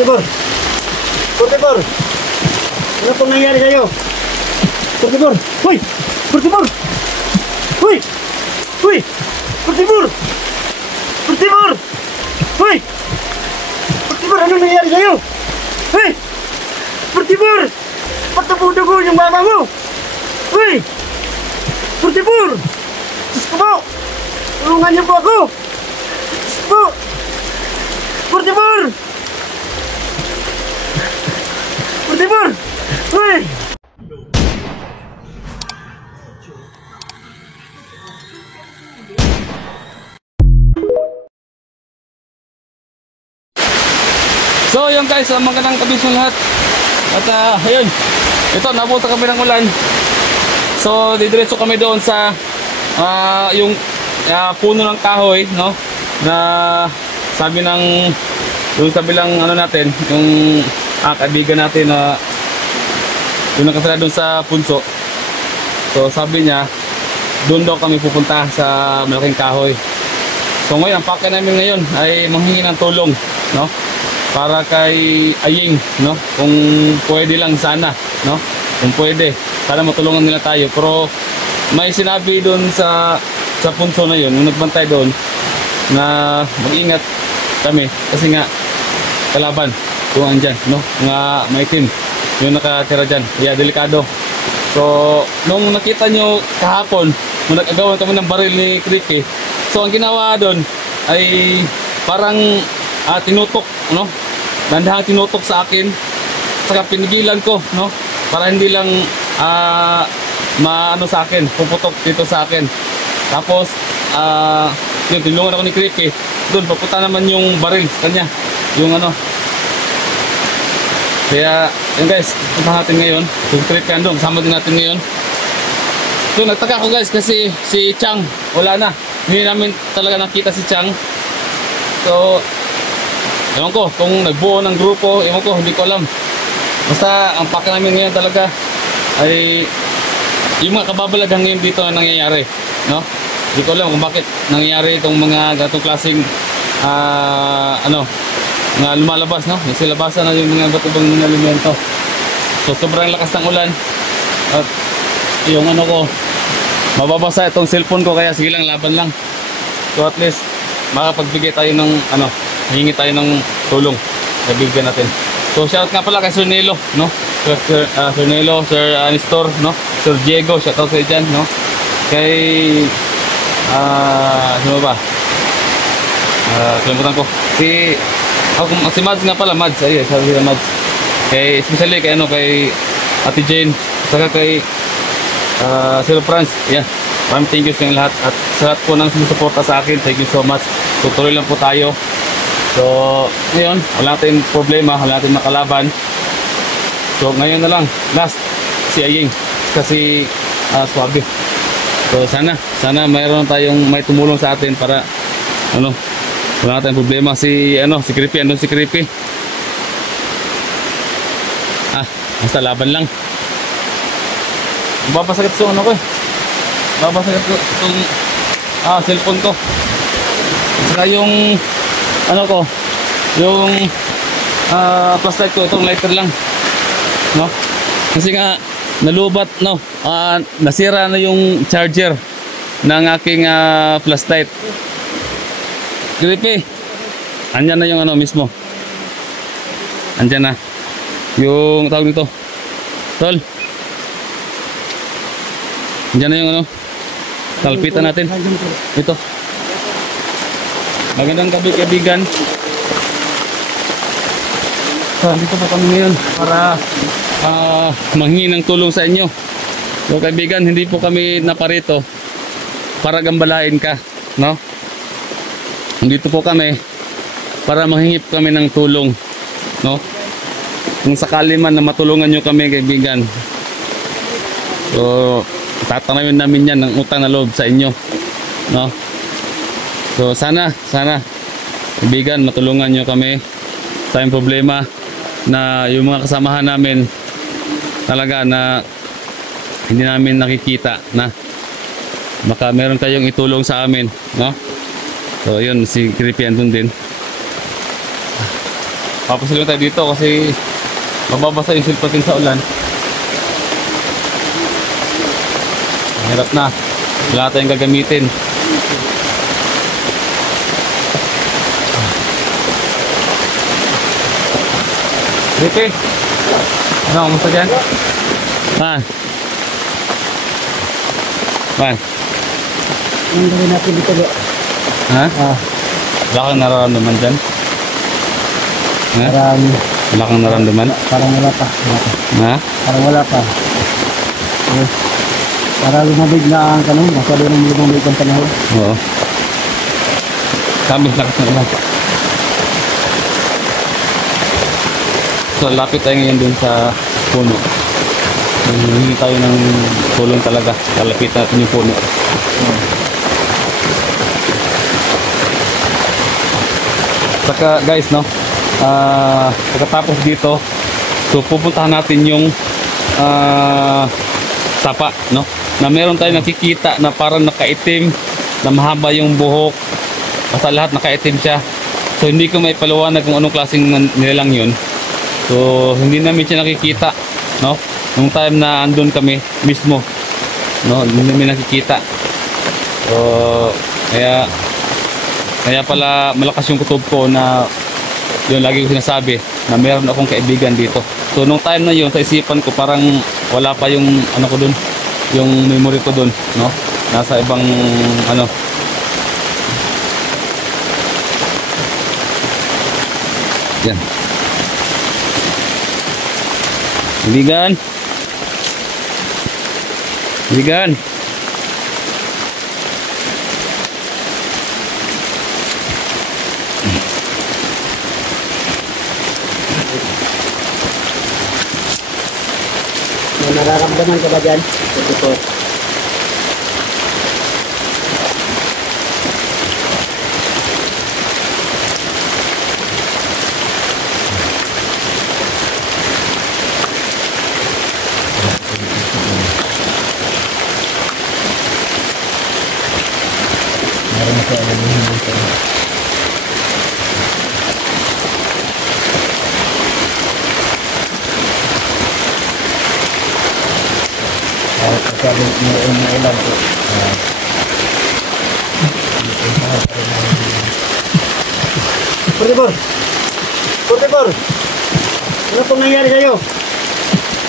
44. 44. Ano pong nangyari sa'yo? 44. Hoy! 44. Hoy! Hoy! 44. 44. Hoy! 44, ano nangyari sa'yo? Hoy! 44. Pagtapudugo yung mama mo. Hoy! 44. Diyos ko po! Tulungan niyo po ako! Diyos ko po! 44! 44! Hoy! So yun guys, magandang kabisyon lahat. At ayun, ito napunta kami ng ulan. So didiretso kami doon sa yung puno ng kahoy, no? Na sabi ng yung kabilang ano natin, yung kaibigan natin na yung nakasala doon sa punso. So sabi niya, doon daw kami pupunta sa malaking kahoy. So ngayon, ang pakay namin ngayon ay manghingi ng tulong, no? Para kay Aying, no? Kung pwede lang sana, no? Kung pwede, sana matulungan nila tayo. Pero may sinabi doon sa punso na yun, yung nagbantay doon, na mag-ingat kami kasi nga kalaban kung andyan, no? Nga maitim yung nakatira dyan, kaya delikado. So nung nakita nyo kahapon, nung nag-agawan kami ng baril ni Creepy, so ang ginawa doon ay parang tinutok, no? Dandahang tinutok sa akin, saka pinigilan ko, no? Para hindi lang maano sa akin, puputok dito sa akin. Tapos yun, tinulungan ako ni Creepy. Doon papunta naman yung baril sa kanya, yung ano. Kaya yun guys, punta natin ngayon yung Creepy andun, kasama din natin ngayon. So nagtaka ko guys kasi si Chang wala na, hindi namin talaga nakita si Chang. So ewan ko kung nagbuo ng grupo, ewan ko, hindi ko alam. Basta ang paka namin ngayon talaga ay yung mga kababalaghang ngayon dito na nangyayari, no? Hindi ko alam kung bakit nangyayari itong mga gatong klaseng ano, mga lumalabas, no? Nagsilabasan na yung mga batubang mga elemento. So sobrang lakas ng ulan at yung ano ko, mababasa itong cellphone ko, kaya sige lang, laban lang. So at least makapagbigay tayo ng ano, hingi tayo ng tulong sa bigyan natin. So shout nga pala kay Sir Nelo, no? Sir Nelo, Sir Anistor, no? Sir Diego, shout out sa dyan, no? Kay sino ba? Kalimutan ko. Si Mads nga pala, Mads, ay, sabi nila Mads. Kay especially kay ano, kay Ate Jane, saka kay Sir Franz, yeah. Maraming thank you sa lahat at sa lahat po ng sinusuporta sa akin, thank you so much. So tuloy lang po tayo. So ngayon, wala tayong problema, wala tayong nakalaban. So ngayon na lang, last si Aying kasi swabe. So sana mayroon tayong may tumulong sa atin para ano, wala tayong problema. Si Creepy, andun si Creepy. Basta laban lang. Babasagit sa ano ko eh. Babasagit ko itong cellphone ko. Saka yung ano ko, yung flashlight ko, itong lighter lang, no? Kasi nga nalubat, no? Nasira na yung charger ng aking flashlight. Creepy, andyan na yung ano mismo, andyan na yung tawag nito, tol. Andyan na yung ano, talpitan natin. Ito. Magandang gabi kaibigan. So, dito po kami ngayon para manghingi ng tulong sa inyo. So kaibigan, hindi po kami naparito para gambalain ka, no? Dito po kami para manghingi kami ng tulong, no? Kung sakali man na matulungan nyo kami kaibigan, so tatanawin namin yan ng utang na loob sa inyo, no? So sana kaibigan, matulungan nyo kami sa yung problema na yung mga kasamahan namin talaga na hindi namin nakikita, na baka meron kayong itulong sa amin, no? So yun, si Creepy andun din. papasilin tayo dito kasi mababasa yung silpatin sa ulan. Hirap na. Wala tayong gagamitin. Ricky, ano, kamusta dyan? Man. Ang gawin natin dito, bro. Ha? Wala kang nararamdaman dyan? Ha? Wala kang nararamdaman? Parang wala pa. Ha? Parang wala pa. Para lumabig na ang kanong, masyado nang lumabig ang panahon. Oo. Sabi, lakas na ulan. So, lapit tayo ngayon dun sa puno. Hindi tayo ng tulong talaga. Kalapit natin yung puno. Saka guys, no, pagkatapos dito, so pupuntahan natin yung sapa, no, na meron tayong nakikita na parang nakaitim, na mahaba yung buhok, basta lahat nakaitim siya. So hindi ko may paliwanag kung anong klaseng nilalang yun. So hindi namin siya nakikita, no, nung time na andun kami mismo, no, hindi namin nakikita. So kaya pala malakas yung kutob ko na yun lagi ko sinasabi na meron akong kaibigan dito. So nung time na yun sa isipan ko parang wala pa yung ano ko dun, yung memory ko dun, no? Nasa ibang ano. Yan. Kaibigan. Kaibigan. Nararamdaman ka ba dyan? Ito po. Meron na siya alam mo ito. Sabi mo na ilan po. Portibor! Portibor! Ano pong nangyari sa'yo?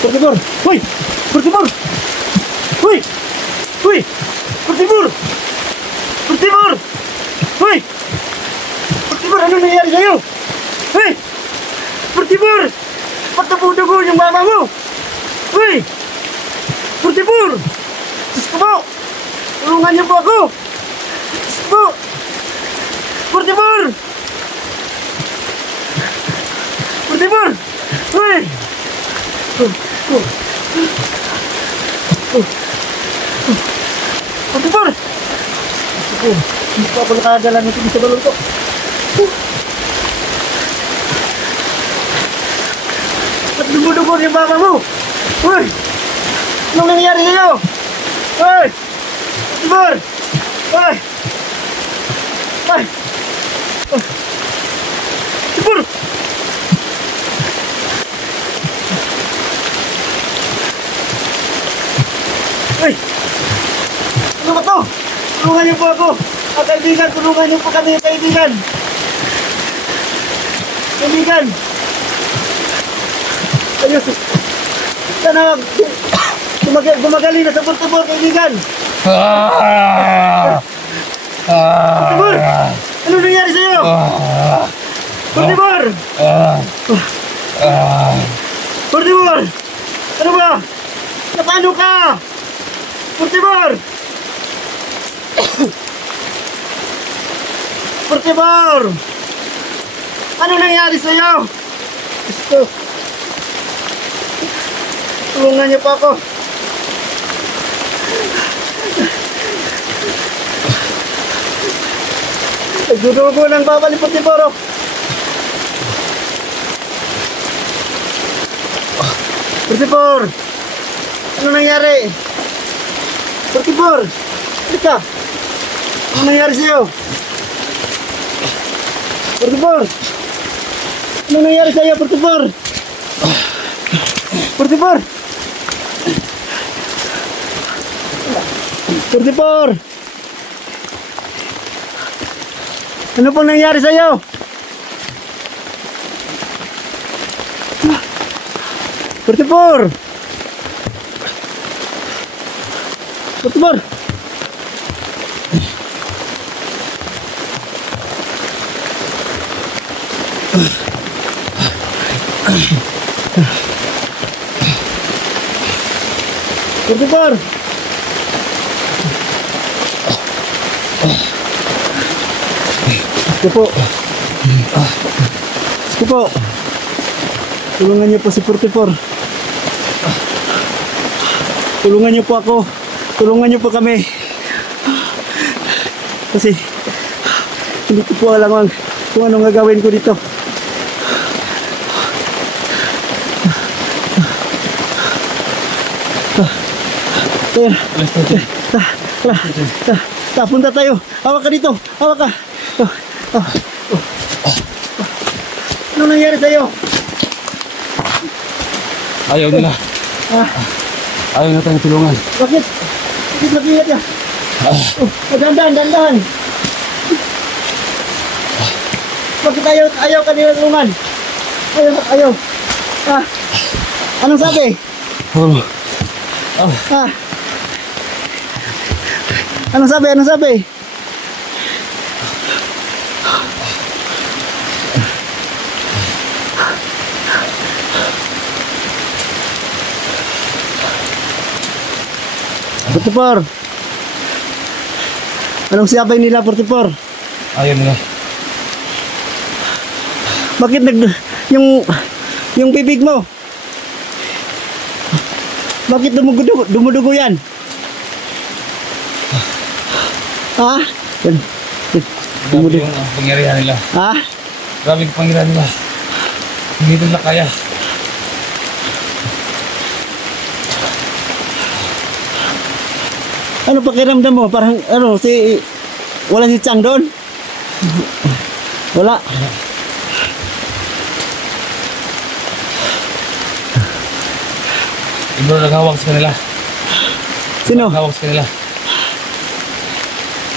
Portibor! Hoy! Portibor! Hoy! Hoy! Portibor! Portibor! Hoy! Portibor! Ano nangyari sa'yo? Hoy! Portibor! Pagkabudugo yung mama mo! Hoy! Portibor! Diyos ko po! Tulungan niyo po ako! Diyos ko po! Portibor! Portibor! Uy! Portibor! Diyos ko! Hindi pa ako nakagala nito sa balon ko. Ba't dugo-dugo yung mama mo? Uy! Anong nangyari sa'yo? Hoy! Portibor! Hoy! Hoy! Portibor! Hoy! Ano ba to? Tulungan niyo po ako! Kaibigan, tulungan niyo po kami, kaibigan! Kaibigan! Ayos! Sana gumagaling na sa Portibor, kaibigan! Portibor! Ano nangyari sa'yo? Portibor! Portibor! Ano ba? Napano ka? Portibor! Portibor! Ano nangyari sa'yo? Gusto. Tulungan niyo pa ako. Nagdudugo ng bawal ni Portibor. Portibor! Ano nangyari? Portibor! Halika! Ano nangyari sa'yo? Portibor! Ano nangyari sa'yo, Portipor? Portipor! Portipor! Ano pong nangyari sa'yo? Portipor! Portipor! Portipor! Ito po. Ito po. Tulungan niyo po si Portipor. Tulungan niyo po ako. Tulungan niyo po kami. Kasi hindi ko po alam kung anong gagawin ko dito. Punta tayo. Hawak ka dito. Hawak ka. Ano nangyari sa'yo? Ayaw nila. Ayaw na tayong tulungan. Bakit? Bakit mag-ingat ya? Dandan. Bakit ayaw ka nila tulungan? Ayaw. Anong sabi? Anong sabi? Portipor. Anong sabi nila, Portipor? Ayaw nila. Bakit yung bibig mo? Bakit dumudugo yan? Grabe yung pangyarihan nila. Grabe yung pangyarihan nila. Hindi nila kaya. Ano pakiramdam mo? Parang wala si Chang doon? Wala. Iba na naghawak sa kanila. Sino? Naghawak sa kanila.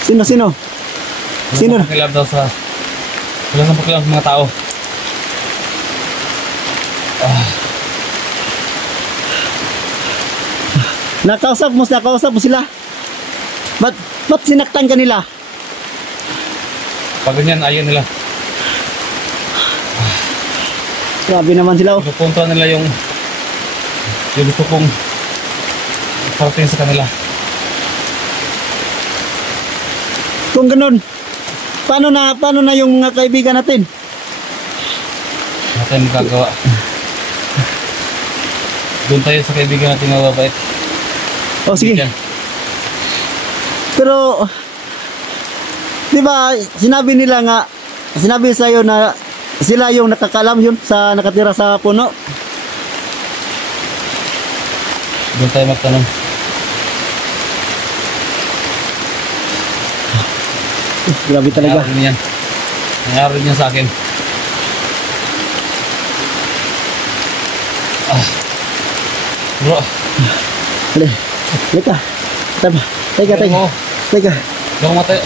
Sino? Wala nang pakialam daw sa... Wala nang pakialam sa mga tao. Nakausap mo sila? Ba't sinaktan ka nila? Pag ganyan, ayaw nila. Grabe naman sila. Ipupunta nila yung gusto kong parating sa kanila. Kung ganun, paano na yung mga kaibigan natin? Natin magagawa. Doon tayo sa kaibigan natin na mababait. Sige. Diyan. Pero, di ba, sinabi sa'yo na sila yung nakakalam yun sa nakatira sa puno? Doon tayo magtanong. Grabe talaga. Nangyari niya sa akin. Bro. Halika. Teka. Gawang matay.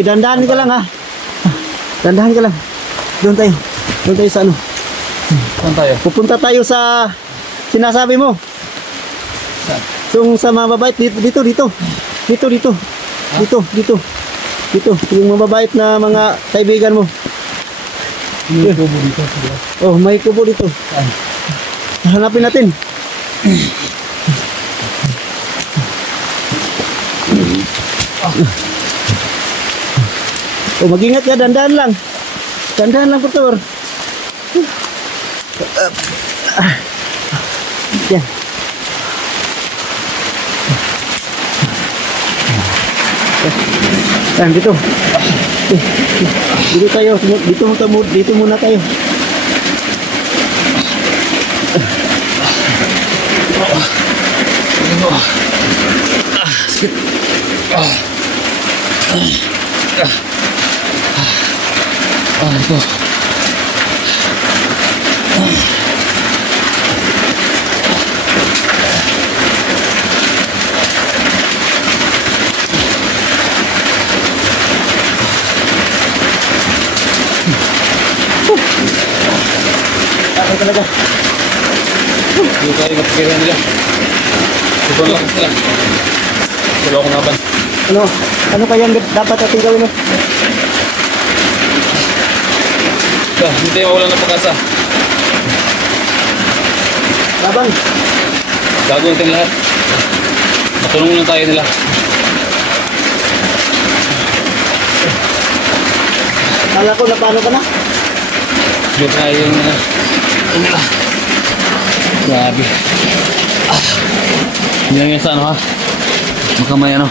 Dandahan ka lang ha. Dandahan ka lang. Doon tayo sa ano. Saan tayo? Pupunta tayo sa sinasabi mo. Yung sa mga mababait dito. Yung mababait na mga kaibigan mo. May kubo dito. Oh, may kubo dito. Hanapin natin. Oh, mag-ingat ka, dandahan lang. Dandahan lang, Portipor. Yan. Yan, dito. Dito tayo. Dito muna tayo. Shit. Ito. Ako talaga. Hindi tayo mapikiran nila. Ito lang sila. Sila akong naban. Ano kaya ang dapat natin gawin? Hindi tayo mawalan ng pag-asa. Laban. Gagawin natin lahat. Matulungan lang tayo nila. Kala ko na paano ka na? Diyan tayo yung nila. Grabe. Hindi lang yan sa ano ha. Makamay ano.